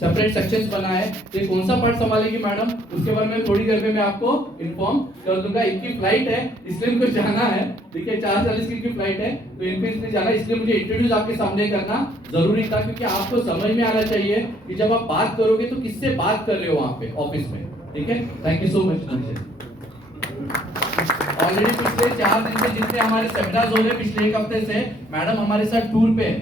Separate sections बना है। तो कौन सा पार्ट संभालेगी मैडम, उसके बारे में थोड़ी देर में मैं आपको इन्फॉर्म कर दूंगा। इनकी फ्लाइट है इसलिए उनको जाना है, ठीक है, 4:40 की इनकी फ्लाइट है, तो इनको इसलिए जाना है, इसलिए मुझे इंट्रोड्यूस आपके सामने करना जरूरी था, क्योंकि आपको समझ में आना चाहिए कि जब आप बात करोगे तो किससे बात कर रहे हो वहां पे ऑफिस में, ठीक है। Thank you so much. Already पिछले 4 दिन से जितने हमारे सेमिनार्स हो रहे हैं, पिछले 1 हफ्ते से मैडम हमारे साथ टूर पे है,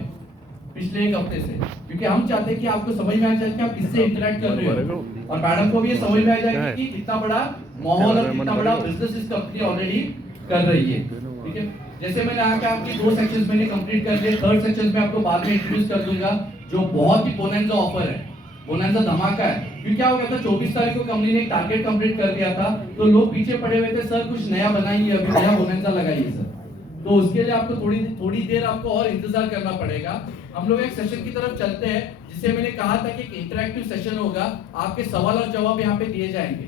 पिछले 1 हफ्ते से, क्योंकि हम चाहते हैं कि आपको समझ में आ जाए कि आप किससे इंटरेक्ट कर रहे हो, और मैडम को भी ये समझ में आ जाए कि कितना बड़ा माहौल और कितना बड़ा बिजनेस इस कंपनी ऑलरेडी कर रही है, ठीक है। जैसे मैंने आके आपकी 2 सेक्शंस मैंने कंप्लीट कर दिए, थर्ड सेक्शन में आपको बाद में इंट्रोड्यूस कर दूंगा, जो बहुत ही बोनंजा ऑफर है, बोनंजा धमाका है। क्योंकि क्या हो गया था, 24 तारीख को कंपनी ने एक टारगेट कंप्लीट कर दिया था, तो लोग पीछे पड़े हुए थे, सर कुछ नया बनाइए, अभी नया बोनंजा लगाइए सर। तो उसके लिए आपको थोड़ी देर आपको और इंतजार करना पड़ेगा। हम लोग एक सेशन की तरफ चलते हैं, जिसे मैंने कहा था कि एक इंटरैक्टिव सेशन होगा, आपके सवाल और जवाब यहाँ पे दिए जाएंगे,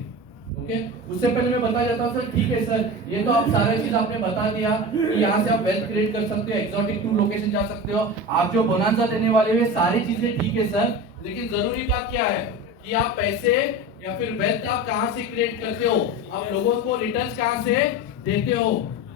ओके। उससे पहले मैं बता जाता हूँ सर, ठीक है सर, ये तो आप सारा चीज आपने बता दिया कि यहाँ से आप वेल्थ क्रिएट कर सकते हो, एक्सोटिक टूर लोकेशन जा सकते हो, आप जो बोनांजा देने वाले हो, सारी चीजें ठीक है सर, लेकिन जरूरी बात क्या है कि आप पैसे या फिर वेल्थ आप कहाँ से क्रिएट करते हो, आप लोगों को रिटर्न्स कहाँ से देते हो,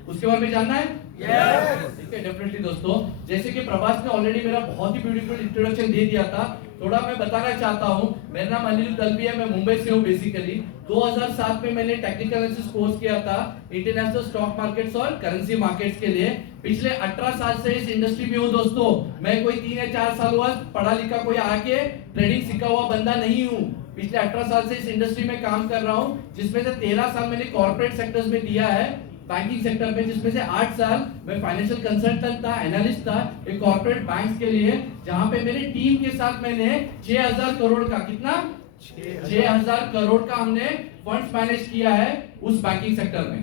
उसके बारे में जानना है। ठीक है, डेफिनेटली दोस्तों, जैसे कि प्रभास ने ऑलरेडी मेरा बहुत ही ब्यूटीफुल इंट्रोडक्शन दे दिया था, थोड़ा मैं बताना चाहता हूँ। मेरा नाम अनिल तलवी है, मैं मुंबई से हूँ बेसिकली। 2007 में मैंने टेक्निकल एनालिसिस कोर्स किया था इंटरनेशनल स्टॉक मार्केट्स और करेंसी मार्केट्स के लिए। पिछले 18 साल से इस इंडस्ट्री में हूँ दोस्तों। मैं कोई 3 या 4 साल हुआ पढ़ा लिखा कोई आके ट्रेडिंग सीखा हुआ बंदा नहीं हूँ। पिछले 18 साल से इस इंडस्ट्री में काम कर रहा हूँ, जिसमें से 13 साल मैंने कॉर्पोरेट सेक्टर्स में दिया है, बैंकिंग सेक्टर में, जिसमें से 8 साल मैं फाइनेंशियल कंसल्टेंट था, एनालिस्ट था एक कॉर्पोरेट बैंक्स के लिए, जहां पे मेरी टीम के साथ मैंने 6000 करोड़ का, कितना 6000 करोड़ का हमने फंड्स मैनेज किया है उस बैंकिंग सेक्टर में।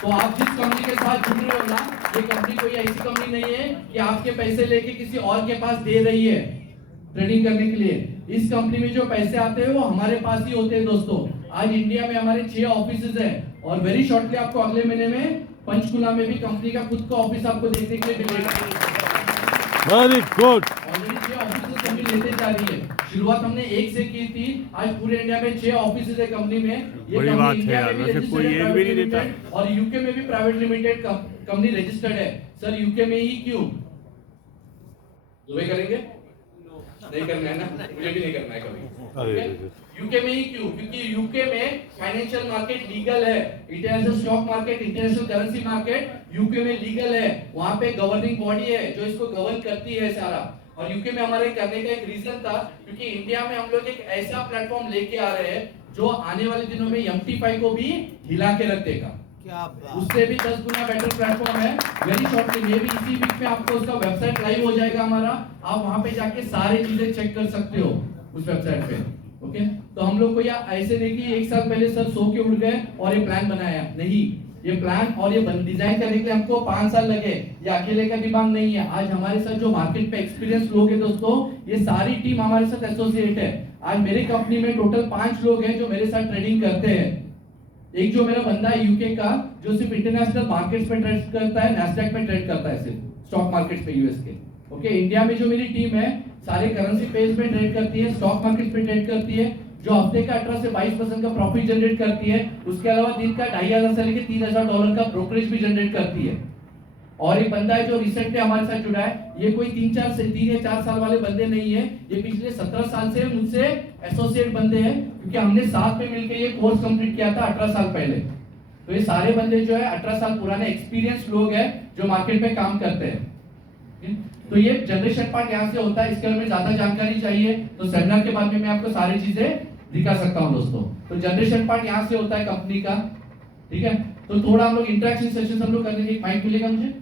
तो आप जिस कंपनी के साथ जुड़ रहे हो ना, ये कंपनी कोई ऐसी कंपनी नहीं है कि आपके पैसे लेके किसी और के पास दे रही है ट्रेडिंग करने के लिए। इस कंपनी में जो पैसे आते हैं वो हमारे पास ही होते हैं दोस्तों। आज इंडिया में हमारे 6 ऑफिसेज हैं, और वेरी शॉर्टली आपको अगले महीने में पंचकुला में भी कंपनी का खुद का ऑफिस आपको देखने के लिए मिलेगा। Very good. Already 6 offices company लेते जा रही है। शुरुआत हमने 1 से की थी, आज पूरे इंडिया में 6 ऑफिसेज है कंपनी में। ये बड़ी बात है इंडिया यार, में भी वैसे कोई एक भी नहीं देता, और यूके में भी प्राइवेट लिमिटेड कंपनी रजिस्टर्ड है। सर यूके में ही क्यों? दुबई करेंगे? नहीं करना है ना, मुझे भी नहीं करना है कभी। यूके में ही क्यों? क्योंकि यूके में फाइनेंशियल मार्केट लीगल है, international stock market, international currency market UK में लीगल है। वहां पे गवर्निंग बॉडी है जो इसको गवर्न करती है सारा। और यूके में हमारे करने का एक रीजन था, क्योंकि इंडिया में हम लोग एक ऐसा प्लेटफॉर्म लेके आ रहे हैं जो आने वाले दिनों में MT5 को भी हिला के रख देगा। उससे भी 10 गुना बेटर प्लेटफॉर्म है। वेरी शॉर्टली ये भी इसी वीक में आपको उसका वेबसाइट लाइव हो जाएगा हमारा, आप वहां पे जाके सारी चीजें चेक कर सकते हो उस वेबसाइट पे, ओके। तो हम लोग को या ऐसे नहीं कि 1 साल पहले सर सो के उठ गए और ये प्लान बनाया, नहीं, ये प्लान और ये डिजाइन करने के लिए हमको 5 साल लगे। ये अकेले का दिमाग नहीं है। आज हमारे साथ जो मार्केट पे एक्सपीरियंस लोग हैं दोस्तों, ये सारी टीम हमारे साथ एसोसिएट है। आज मेरी कंपनी में टोटल 5 लोग हैं जो मेरे साथ ट्रेडिंग करते हैं। एक जो मेरा बंदा है यूके का, जो सिर्फ इंटरनेशनल मार्केट्स पे ट्रेड करता है, नैस्डैक पे ट्रेड करता है, सिर्फ स्टॉक मार्केट्स पे यूएस के, ओके। इंडिया में जो मेरी टीम है सारे करेंसी पेज पे ट्रेड करती है, स्टॉक मार्केट पे ट्रेड करती है, जो हफ्ते का 18 से 22% का प्रॉफिट जनरेट करती है। उसके अलावा दिन का $2500 से लेकर $3000 का ब्रोकरेज भी जनरेट करती है। और एक बंदा है जो रिसेंटली हमारे साथ जुड़ा है, ये कोई 3 या 4 साल वाले बंदे नहीं है, ये पिछले 17 साल से मुझसे एसोसिएट बंदे हैं, क्योंकि हमने साथ में मिलकर ये कोर्स कंप्लीट किया था 18 साल पहले। तो ये सारे बंदे जो है 18 साल पुराने एक्सपीरियंस लोग हैं जो मार्केट में काम करते हैं। तो ये जनरेशन पार्ट यहाँ से होता है। इसके बारे में ज्यादा जानकारी चाहिए तो सेमिनार के बाद में मैं आपको सारी चीजें दिखा सकता हूँ दोस्तों। तो जनरेशन पार्ट यहाँ से होता है कंपनी का, ठीक है। तो थोड़ा हम लोग इंटरेक्शन सेशन हम लोग करने के, माइक मिलेगा मुझे?